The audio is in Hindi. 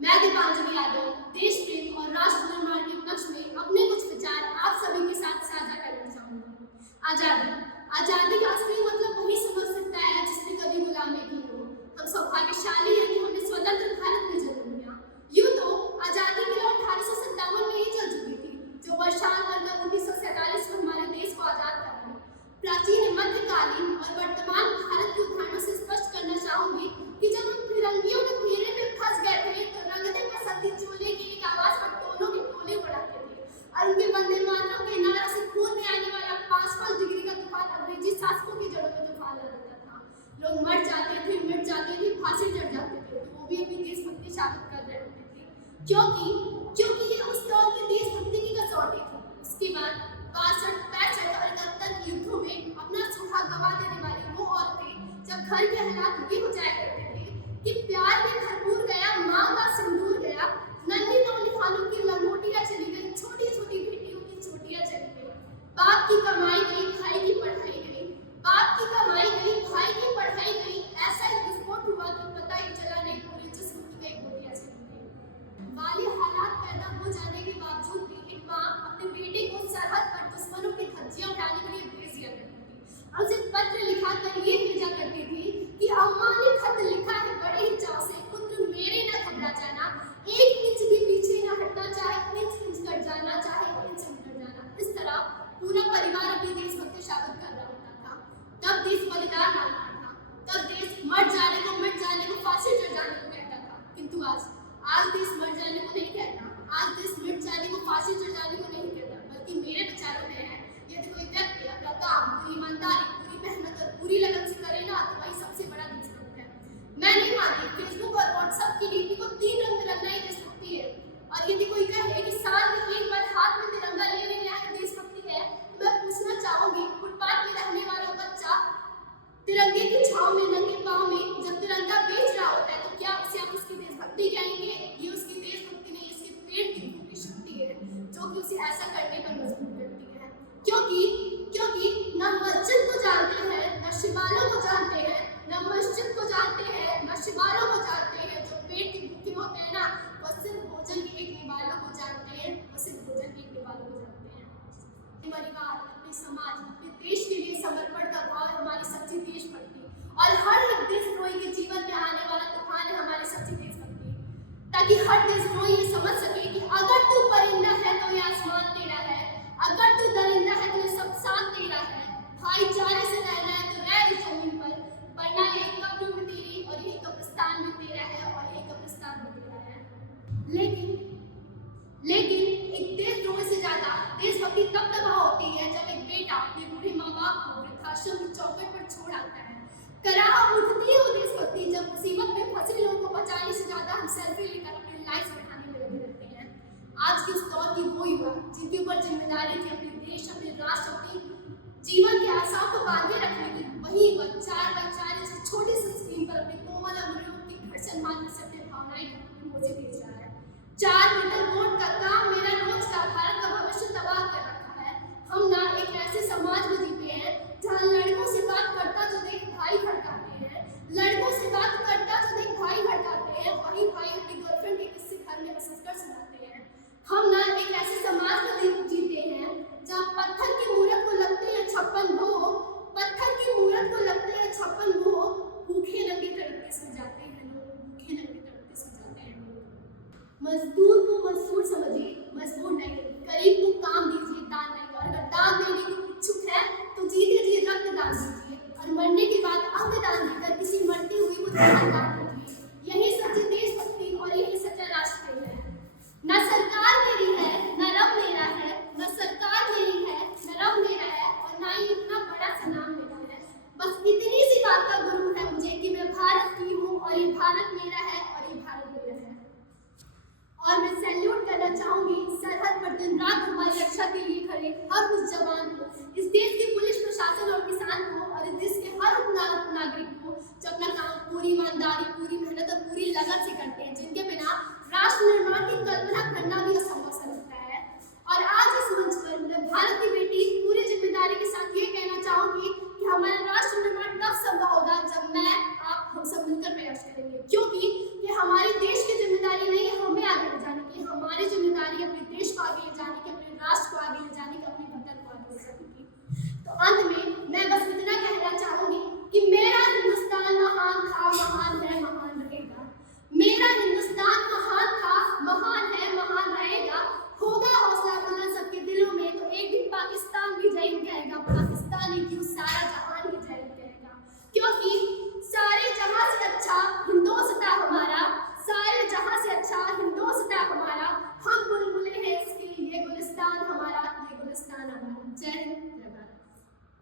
मैं दीपांजलि यादव देश प्रेम और राष्ट्र निर्माण के पक्ष में अपने कुछ विचार आप सभी के साथ साझा करना चाहूंगी। आजादी आजादी का असली मतलब वही समझ सकता है जिसने कभी गुलामी की हो। हम सौभाग्यशाली हैं कि हमने स्वतंत्र भारत में जन्म लिया। यूं तो आजादी की लौ 1857 में ही चल चुकी थी, जो वर्षांत कर 1947 में हमारे देश को आजाद कर दी। प्राचीन मध्यकालीन और वर्तमान भारत के उदाहरणों से स्पष्ट करना चाहूंगी कि जब हम फिरंगियों के घेरे में फंस गए थे तो रंगते पसंदी चोले की एक आवाज पर टोलों के टोले उड़ाते थे और उनके वंदे मातरम के नारे से खून में आने वाला 5 डिग्री का तूफान अंग्रेजी शासकों की जड़ों में तूफान लगता था। लोग मर जाते थे, मिट जाते थे, फांसी चढ़ जाते थे, तो वो भी अपनी देशभक्ति साबित कर रहे होते थे, क्योंकि ये उस दौर की देशभक्ति की कसौटी थी। उसके बाद 62, 65 और 71 के युद्धों में अपना सुहाग गंवा देने वाली वो औरतें जब घर के हालात ये हो जाया करते थे कि प्यार में भरपूर गया, माँ का सिंदूर गया, नन्ही नौनिहालों की लंगोटियां चली गई, छोटी छोटी बेटियों की चोटियां चली गई, बाप की कमाई गई, भाई की पढ़ाई गई, बाप की कमाई गई, भाई की पढ़ाई गई, ऐसा एक विस्फोट हुआ कि पता ही चला नहीं पूरे जिस्म की कई गोलियां चली गई। वाले हालात पैदा हो जाने के बावजूद भी एक माँ अपने बेटे को सरहद पर दुश्मनों की धज्जियां उड़ाने के लिए भेज दिया करती थी और उसे पत्र लिखा कर ये भेजा करती थी कि अम्मा ने खत लिखा है बड़े ही चाव से, पुत्र मेरे न घबरा जाना, 1 इंच भी पीछे न हटना, चाहे इंच कट जाना, चाहे इंच निकल जाना। इस तरह पूरा परिवार अपनी देशभक्ति साबित कर रहा होता था। तब देश बलिदान मांगता था, तब देश मर जाने को, मिट जाने को, फांसी चढ़ जाने को कहता था। किंतु आज देश मर जाने को नहीं कहता, आज देश मिट जाने को, फांसी चढ़ जाने को नहीं कहता, बल्कि मेरे विचारों में है यदि कोई व्यक्ति अपना काम पूरी ईमानदारी, पूरी मेहनत और पूरी लगन से करे ना तो वही सबसे बड़ा देशभक्त है। मैं नहीं मानती फेसबुक और व्हाट्सएप की नीति को 3 रंग में रंगना ही देशभक्ति है। और यदि कोई कहे कि साल में एक बार हाथ में तिरंगा लेने में आए देशभक्ति है, तो मैं पूछना चाहूंगी फुटपाथ में रहने वाला बच्चा तिरंगे की छाव में नंगे पांव में जब तिरंगा बेच रहा होता है तो क्या उसे आप उसकी देशभक्ति कहेंगे? ये उसकी देशभक्ति नहीं, इसके पेट की भूखी शक्ति है जो कि उसे ऐसा करने पर मजबूर करती है। क्योंकि न मस्जिद को जानते हैं, न शिवालों को जानते हैं, न मस्जिद को जानते हैं, न शिवालों को जानते हैं। जो पेट के भूखे होते हैं ना, वो सिर्फ भोजन फेंकने वालों को जानते हैं, वो सिर्फ भोजन फेंकने वालों को जानते हैं। परिवार, अपने समाज, अपने देश के लिए समर्पण का भाव हमारी सच्ची देशभक्ति और हर एक देशद्रोही के जीवन में आने वाला तूफान है हमारी सच्ची देशभक्ति। ताकि हर देशद्रोही ये समझ सके कि अगर तू परिंदा है तो ये आसमान तेरा है, अगर तू दरिंदा है तो ये सब साथ तेरा है, भाईचारे से रहना है तो रह इस जमीन पर, वरना एक कब्र भी तेरी और यही कब्रिस्तान भी तेरा है और यही कब्रिस्तान भी तेरा है। लेकिन एक देशद्रोह से ज्यादा देशभक्ति तब तबाह होती है जब एक बेटा अपने बूढ़े माँ बाप को वृद्धाश्रम की चौखट पर छोड़ आता है। कराह उठती है वो देशभक्ति जब मुसीबत में फंसे लोगों को बचाने से ज्यादा हम सेल्फी लेकर अपनी लाइफ बैठाने में लगे रहते हैं। आज के उस दौर की वो युवा जिनके ऊपर जिम्मेदारी थी अपने देश, अपने राष्ट्र, अपनी जीवन के आशाओं को बांधे रखने की, वही युवा 4x4 इस छोटी सी स्क्रीन पर अपने कोमल अंगुलियों की घर्षण मारने से अपने भावनाएं मुझे भेज रहा है। 4 मीटर वोट का काम मेरा रोज का भारत का भविष्य तबाह कर रखा है। हम ना एक ऐसे समाज में जीते हैं जहाँ लड़कों से बात करता जो देख भाई भड़काते हैं, लड़कों से बात करता जो देख भाई भड़काते हैं, वही भाई अपनी गर्लफ्रेंड के किस्से घर में बसस कर सुनाते हैं। हम ना एक ऐसे समाज में जीते हैं जहाँ पत्थर की मूरत को लगते हैं 56 भोग, पत्थर की मूरत को लगते हैं 56 भोग, भूखे नंगे तड़पते सो जाते हैं लोग, भूखे नंगे तड़पते सो जाते हैं लोग। मजदूर को मजदूर समझिए, मजबूर नहीं, गरीब को काम दीजिए, दान नहीं। और अगर दान देने की इच्छुक है तो जीते जी रक्त दान दीजिए और मरने के बाद अंग दान देकर किसी मरती हुई को दान दीजिए। यही सच्ची देशभक्ति और यही सच्चा राष्ट्र है। न सरकार मेरी है, न रब मेरा है, न सरकार मेरी है, न रब मेरा है और ना ही इतना बड़ा सा नाम मेरा है। बस इतनी सी बात का गुरु है मुझे कि मैं भारत की हूँ और ये भारत मेरा है और ये भारत मेरा है। और मैं सैल्यूट करना चाहूंगी सरहद पर दिन रात हमारी रक्षा के लिए खड़े हर उस जवान को, इस देश के पुलिस प्रशासन और किसान को और इस देश के हर नागरिक को जो अपना काम पूरी ईमानदारी, पूरी मेहनत और पूरी लगन से करते हैं, जिनके बिना राष्ट्र निर्माण की कल्पना करना भी असंभव सा लगता है। और आज इस मंच पर मैं भारत की बेटी पूरी जिम्मेदारी के साथ ये कहना चाहूंगी कि हमारा राष्ट्र निर्माण तब संभव होगा जब मैं, आप, हम सब मिलकर प्रयास करेंगे, क्योंकि ये हमारे देश की जिम्मेदारी नहीं है, राष्ट्र को आगे ले जाने की, अपने वतन को आगे ले जाने की। तो अंत में मैं बस इतना कहना चाहूंगी कि मेरा हिंदुस्तान महान था, महान है, महान रहेगा। मेरा